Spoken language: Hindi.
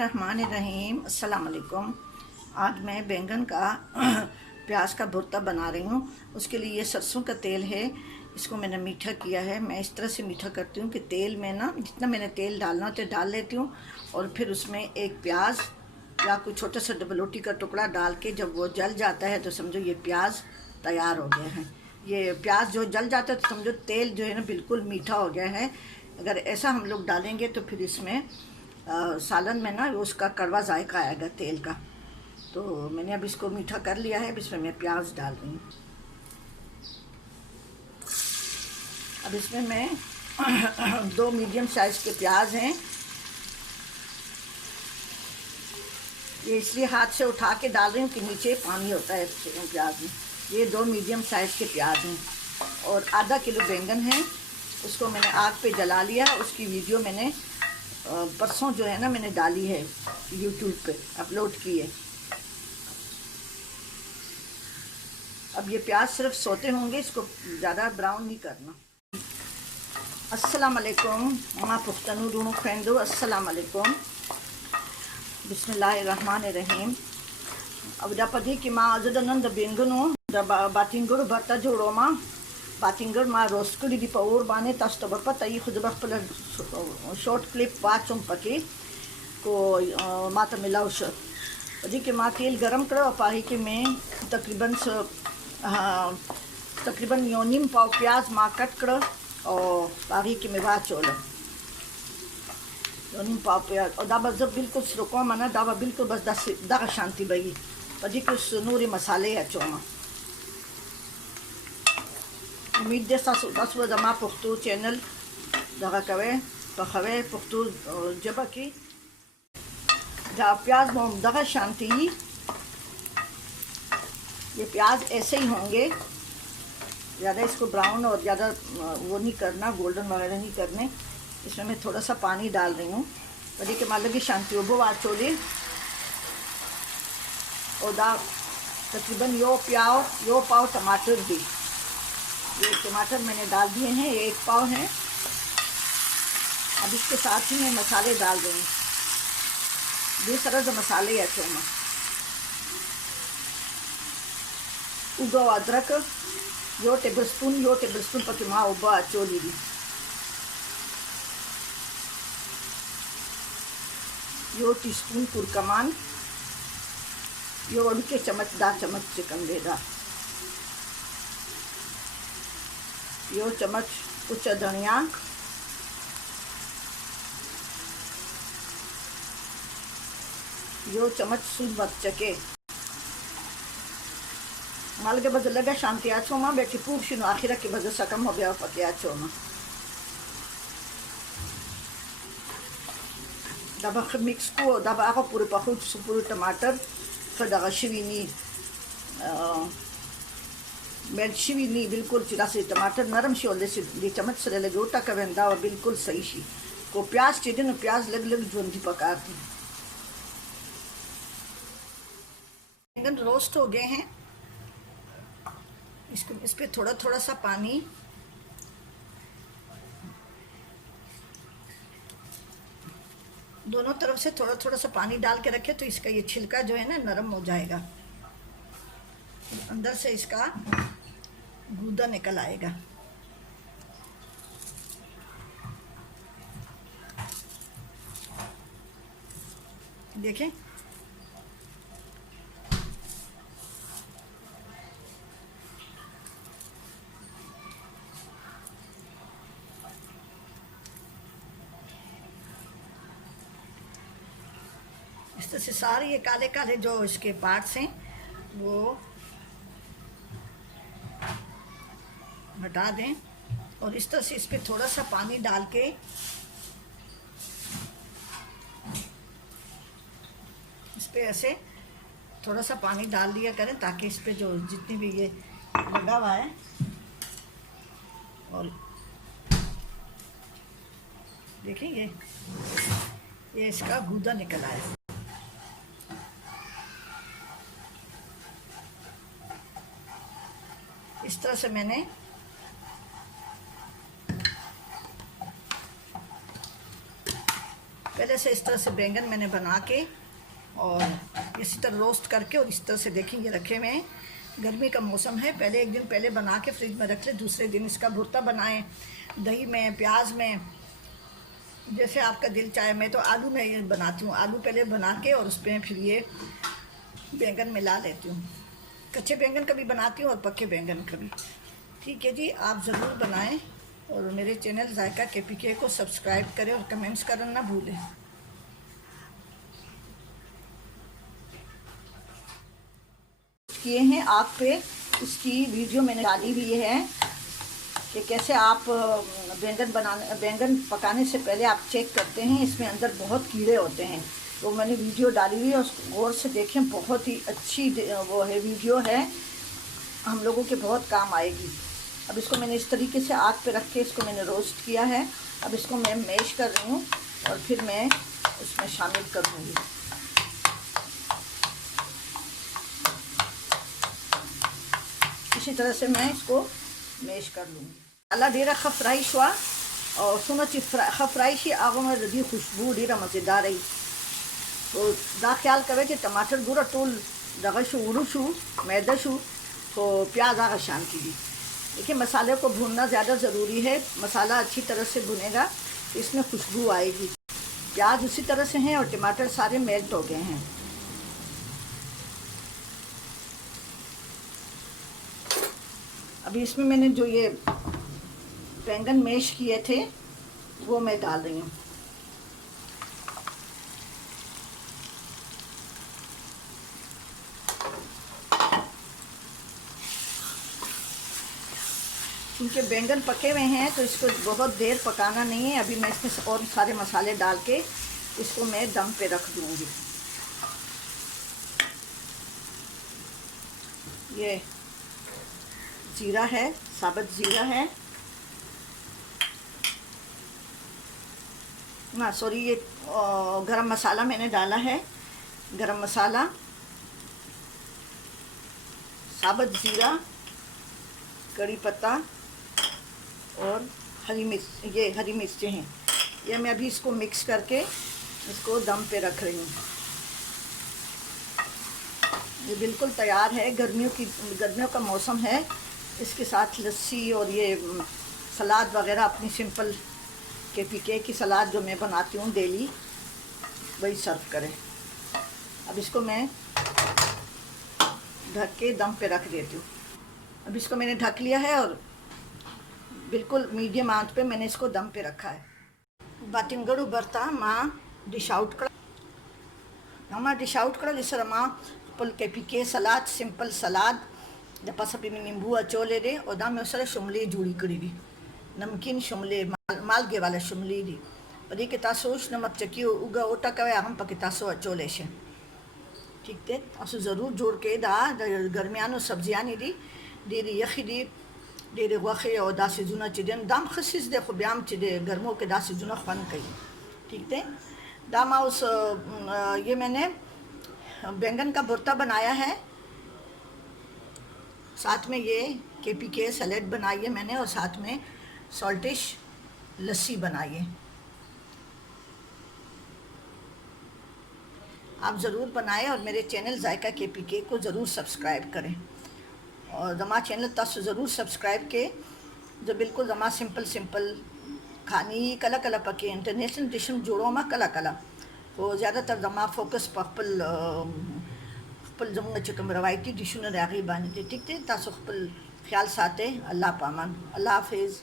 बिस्मिल्लाहिर्रहमानिर्रहीम। अस्सलाम वालेकुम। आज मैं बैंगन का प्याज का भुर्ता बना रही हूँ। उसके लिए ये सरसों का तेल है, इसको मैंने मीठा किया है। मैं इस तरह से मीठा करती हूँ कि तेल में ना जितना मैंने तेल डालना होता है डाल लेती हूँ, और फिर उसमें एक प्याज या कोई छोटा सा डबलोटी का टुकड़ा डाल के जब वो जल जाता है तो समझो ये प्याज तैयार हो गया है। ये प्याज जो जल जाता है तो समझो तेल जो है ना बिल्कुल मीठा हो गया है। अगर ऐसा हम लोग डालेंगे तो फिर इसमें सालन में ना उसका कड़वा जायका आएगा तेल का। तो मैंने अब इसको मीठा कर लिया है। अब इसमें मैं प्याज डाल रही हूँ। अब इसमें मैं 2 मीडियम साइज़ के प्याज हैं। ये इसलिए हाथ से उठा के डाल रही हूँ कि नीचे पानी होता है प्याज में। ये 2 मीडियम साइज़ के प्याज हैं और आधा किलो बैंगन है। उसको मैंने आग पे जला लिया। उसकी वीडियो मैंने परसों जो है ना मैंने डाली है, यूट्यूब पे अपलोड की है। अब ये प्याज सिर्फ सोते होंगे, इसको ज़्यादा ब्राउन नहीं करना। अस्सलाम वालेकुम माँ पुख्तनू रूणु खेंदो। अस्सलाम वालेकुम। बिस्मिल्लाहिर्रहमानिर्रहीम। अब जपदी कि माँ अजदनंद बेंगनो बातिंगुर भरता जोड़ो माँ बातिंगर माँ रोस्कुड़ी दी पावर बाने तस्त बपा तई खुद बखपल शॉर्ट क्लिप वाचुम पकी को माता मिलाउश अजी के माँ तेल गरम करो पाही के में तकरीबन योनिम पाव प्याज माँ कट करो और पाही के में वाचोल योनिम पाव प्याज और दाबा जब बिल्कुल सुरको मना दाबा बिल्कुल बस दागा शांति बगी पजी के नूरी मसाले है चोमा उम्मीद दे दस वो जमा पुख्तू चैनल दगा कवे पखवे पुख्तू जबा की जा प्याज मोम दगा शांति। ये प्याज ऐसे ही होंगे, ज़्यादा इसको ब्राउन और ज़्यादा वो नहीं करना, गोल्डन वगैरह नहीं करने। इसमें मैं थोड़ा सा पानी डाल रही हूँ वही के माल की शांति उबो वाचोली और दा तकरीबन यो पाव टमाटर भी। ये टमाटर मैंने डाल दिए हैं, ये 1 पाव हैं। अब इसके साथ ही मैं मसाले डाल दूँगी। 2 तरह से मसाले है चोमा उगो अदरक यो टेबल स्पून पकी माँ उबा चोली दी यो टीस्पून कुरकमान यो अड़ू के चम्मच 10 चम्मच चिकन देदा यो चम्मच कुछ धनिया यो चम्मच सूद मत चके माल के बजे लगा शांति आछो माँ बैठी पूब शिनो आखिर के बजे सकम हो गया पके आछो माँ दबा मिक्स को दबा आको पूरे पखुद पूरे टमाटर फिर दबा शिवीनी मेल्ट शिवीनी बिल्कुल चिरा से टमाटर नरम शी और से चम्मच से लगे उटा का वेंदा और बिल्कुल सही शी को प्याज चीज़ें ना प्याज लग जोंधी पकाती। बैंगन रोस्ट हो गए हैं। इसको इस पे थोड़ा सा पानी दोनों तरफ से थोड़ा सा पानी डाल के रखे तो इसका ये छिलका जो है ना नरम हो जाएगा, अंदर से इसका गूदा निकल आएगा। देखें इस तरह से सारे ये काले काले जो इसके पार्ट्स हैं वो हटा दें और इस तरह से इस पर थोड़ा सा पानी डाल के इस पे ऐसे थोड़ा सा पानी डाल दिया करें ताकि इस पे जो जितनी भी ये लगा हुआ है और देखिए ये इसका गूदा निकल आया। इस तरह से मैंने पहले से इस तरह से बैंगन मैंने बना के और इसी तरह रोस्ट करके और इस तरह से देखें ये रखे हुए हैं। गर्मी का मौसम है, पहले एक दिन पहले बना के फ्रिज में रख ले, दूसरे दिन इसका भुर्ता बनाएं दही में, प्याज में, जैसे आपका दिल चाहे। मैं तो आलू में ये बनाती हूँ, आलू पहले बना के और उसमें फिर ये बैंगन मिला लेती हूँ। कच्चे बैंगन कभी बनाती हूँ और पक्के बैंगन कभी। ठीक है जी, आप ज़रूर बनाएं और मेरे चैनल जायका KPK को सब्सक्राइब करें और कमेंट्स करना ना भूलें। किए हैं आग पे, इसकी वीडियो मैंने डाली हुई है कि कैसे आप बैंगन पकाने से पहले आप चेक करते हैं, इसमें अंदर बहुत कीड़े होते हैं। तो मैंने वीडियो डाली हुई है, उसको गौर से देखें, बहुत ही अच्छी वो है वीडियो है, हम लोगों के बहुत काम आएगी। अब इसको मैंने इस तरीके से आग पे रख के इसको मैंने रोस्ट किया है। अब इसको मैं मैश कर रही हूँ और फिर मैं उसमें शामिल कर दूँगी। इसी तरह से मैं इसको मैश कर लूँगी। अल्लाह डेरा खफ्राइश हुआ और सुनो ची खफ्राइश ही आगों में रदी खुशबू डेरा मज़ेदार रही। तो दा ख्याल करे कि टमाटर गुरा टोल दगशु उड़ूशु मैदशु तो प्याज आगा शांति दी। देखिए मसाले को भूनना ज़्यादा ज़रूरी है, मसाला अच्छी तरह से भुनेगा तो इसमें खुशबू आएगी। प्याज उसी तरह से हैं और टमाटर सारे मेल्ट हो गए हैं। अभी इसमें मैंने जो ये बैंगन मैश किए थे वो मैं डाल रही हूँ। क्योंकि बैंगन पके हुए हैं तो इसको बहुत देर पकाना नहीं है। अभी मैं इसमें और सारे मसाले डाल के इसको मैं दम पे रख दूँगी। ये जीरा है, साबुत जीरा है ना, सॉरी ये गरम मसाला मैंने डाला है। गरम मसाला, साबुत जीरा, कड़ी पत्ता और हरी मिर्च, ये हरी मिर्चें हैं। ये मैं अभी इसको मिक्स करके इसको दम पे रख रही हूँ। ये बिल्कुल तैयार है। गर्मियों का मौसम है, इसके साथ लस्सी और ये सलाद वगैरह, अपनी सिंपल KPK की सलाद जो मैं बनाती हूँ डेली, वही सर्व करें। अब इसको मैं ढक के दम पे रख देती हूँ। अब इसको मैंने ढक लिया है और बिल्कुल मीडियम आंच पे मैंने इसको दम पे रखा है। बातिंगड़ू बरता माँ डिश आउट करा जिससे माँ फुल KPK सलाद, सिंपल सलाद जपा सभी में नींबू अचोले दे और दाम में उसरे शुमली जुड़ी करी दी, नमकीन शुमले मालगे वाला शुमली दी और ये तासोश नमक चकी उगा ओटा कवे हम पके तासो अचोले से। ठीक है, असु ज़रूर जोड़ के दा गर्मियानो सब्जियाँ नहीं दी डेरी यखी दी डेरे वखे और दासी जुना चिदन दाम खसिस दे खुब्याम चिदे गर्मों के दासी जुना फन कई। ठीक है, दामा उस ये मैंने बैंगन का भुर्ता बनाया है, साथ में ये KPK सैलेड बनाई है मैंने और साथ में सॉल्टिश लस्सी बनाई है। आप ज़रूर बनाएं और मेरे चैनल जायका KPK को ज़रूर सब्सक्राइब करें और दमा चैनल तस ज़रूर सब्सक्राइब के जो बिल्कुल दमा सिंपल खानी कला कला पके इंटरनेशनल डिश जोड़ों में कला तो ज़्यादातर दमा फोकस खपल जमुना चिकम रवायती डिशों ने रागी बानी थी। ठीक थे, तासो खपल ख्याल साथे। अल्लाह पामान, अल्लाह हाफिज़।